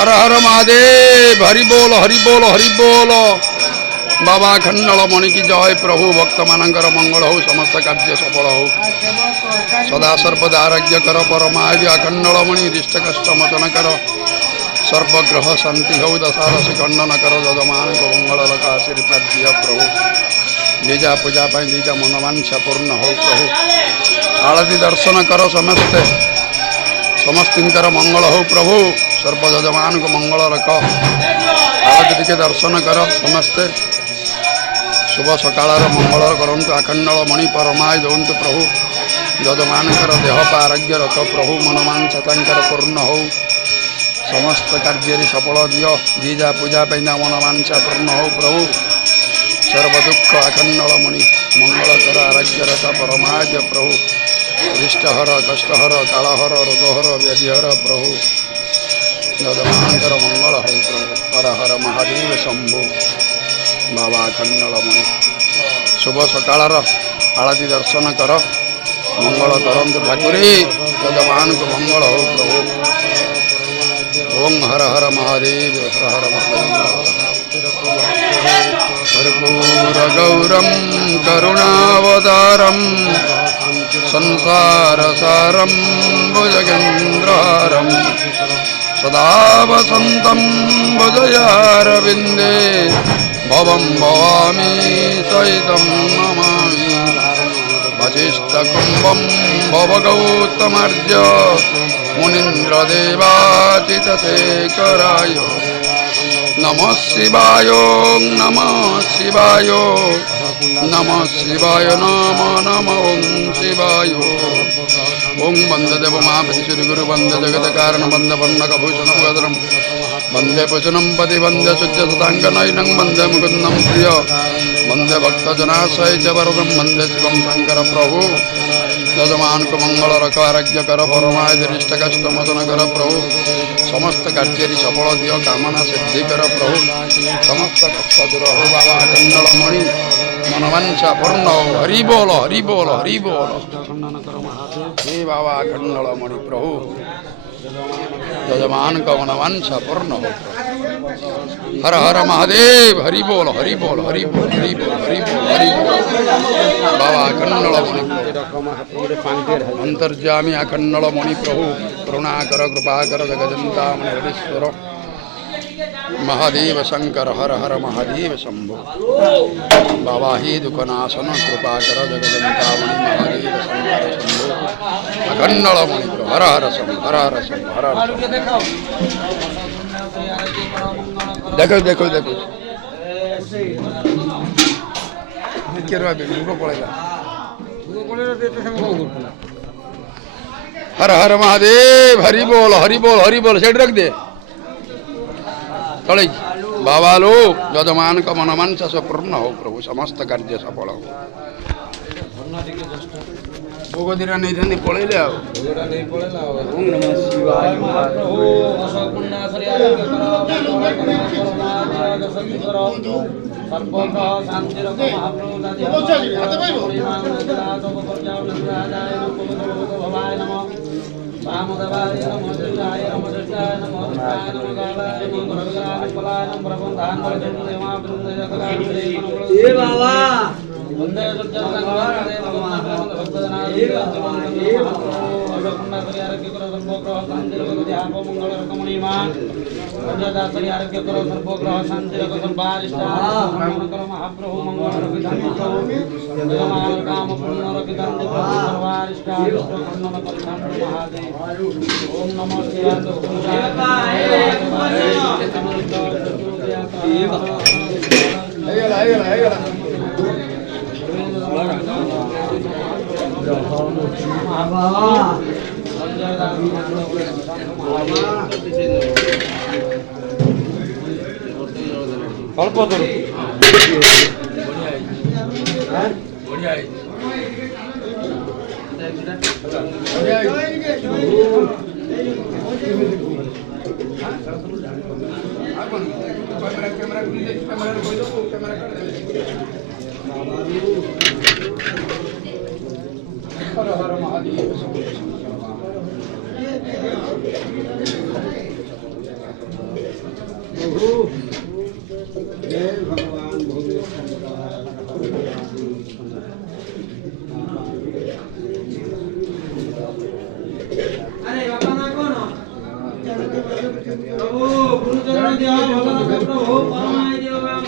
हर हर महादेव। हरि बोल हरि बोल हरि बोल। बाबा अखंडल मणि की जय। प्रभु भक्त मानकर मंगल हो, समस्त कार्य सफल हो, सदा सर्वदा आरोग्य कर। परमाय अखंडल मणि रिष्ट कष्ट मोचन कर। सर्वग्रह शांति हो, दशादशी खंडन कर। जजमान को मंगल लका आशीर्वाद दिया प्रभु। जीजा पूजा पाई जीजा मनोवांछा पूर्ण हो प्रभु। आरती दर्शन कर समस्ते, समस्तिंकर मंगल हो प्रभु। सर्व जजमान को मंगल रख। आरती के दर्शन कर समस्ते। शुभ सकाळ मंगल करंतु। अखंडल मणि परमाय दौंतु प्रभु। जजमानकर देह आरोग्य रख प्रभु। मनोवांछा तांकर पूर्ण हो, समस्त कार्य सफल दियो। जीजा पूजा पाइना मनोवांछा पूर्ण हो प्रभु। सर्व दुख अखंडल मणि मंगल कर। आरोग्य रख परमाय प्रभु। रिष्टहर कष्टहर कालहर रोगहर व्याधिहर प्रभु। जजमानकर मंगल हो प्रभु। हर हर महादेव शंभु। बाबा अखंडल मणि शुभ सकाळ आरती दर्शन कर। मंगल करंतु ठाकुरे। जजमान को मंगल हो प्रभु। ओम हर हर महादेव। हर हर महादेव। कर्पूर गौरम करुणावतारम संसार सारम भुजगेन्द्रहारम सदा वसंतं भुजयारविन्दे भवं भवामि सहितं नमामि। वसिष्ठकुम्भं भवगौतमर्य मुनीन्द्रदेवाचितशेखराय नमः शिवाय नमः शिवाय नमः शिवाय नमो नमः ओं शिवाय। ओं वंदे देव महापति श्री गुरु वंदे जगत कारण वंदे वर्णकभूषण गदरम वंदे पुषणम पति वंदे शुद्ध सतांग नयनं वंदे मुकुंदम प्रिय वंदे भक्तजनाशय च वरदम वंदे शिवम शंकर प्रभु। जजमान को मंगल रख। आरोग्य कर परमाय दृष्ट कष्ट मोचन कर प्रभु। समस्त कार्य सफल दियो। कामना सिद्धि कर प्रभु। समस्त कष्ट दूर हो। बाबा अखंडल मणि मनवांछा पूर्ण हो। हरि बोल हरि बोल हरि बोल। हे बाबा अखंडल मणि प्रभु। जजमान का मनवांछा पूर्ण हो। हर हर महादेव। हरि बोल हरि बोल हरि बोल हरि बोल हरि बोल हरि बोल। बाबा अखंडल मणि अंतर्जामी अखंडल मणि प्रभु। करुणाकर कृपाकर जगजंता मणिश्वर महादेव शंकर। हर हर महादेव शंभु। बाबा ही दुखनाशन कृपाकर जगजंता मणि महादेव शंकर शंभु। अखंडल मणि प्रभु। हर हर शंभु हर हर शंभु हर हर शंभु। देखो देखो देखो हर हर महादेव। हरि बोल हरि बोल हरि बोल। सेठ रख दे तले। बाबा लो जजमान का मनमांसा से पूर्ण हो प्रभु। समस्त कार्य सफल हो। भोग दीरा नहीं थे पड़े आओ। अल्प करो हर हर महादेव। अरे बाबा ना कौन प्रभु गुरुचरण देव भगवान का प्रभु परमाय देव राम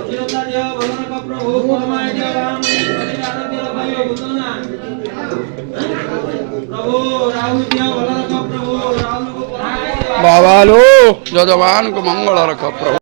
अभिरता देव भगवान का प्रभु परमाय देव राम आरोग्य रखायो बुझना प्रभु राहुल देव भगवान का प्रभु राहुल को बाबा लो जजमान को मंगल रख प्रभु।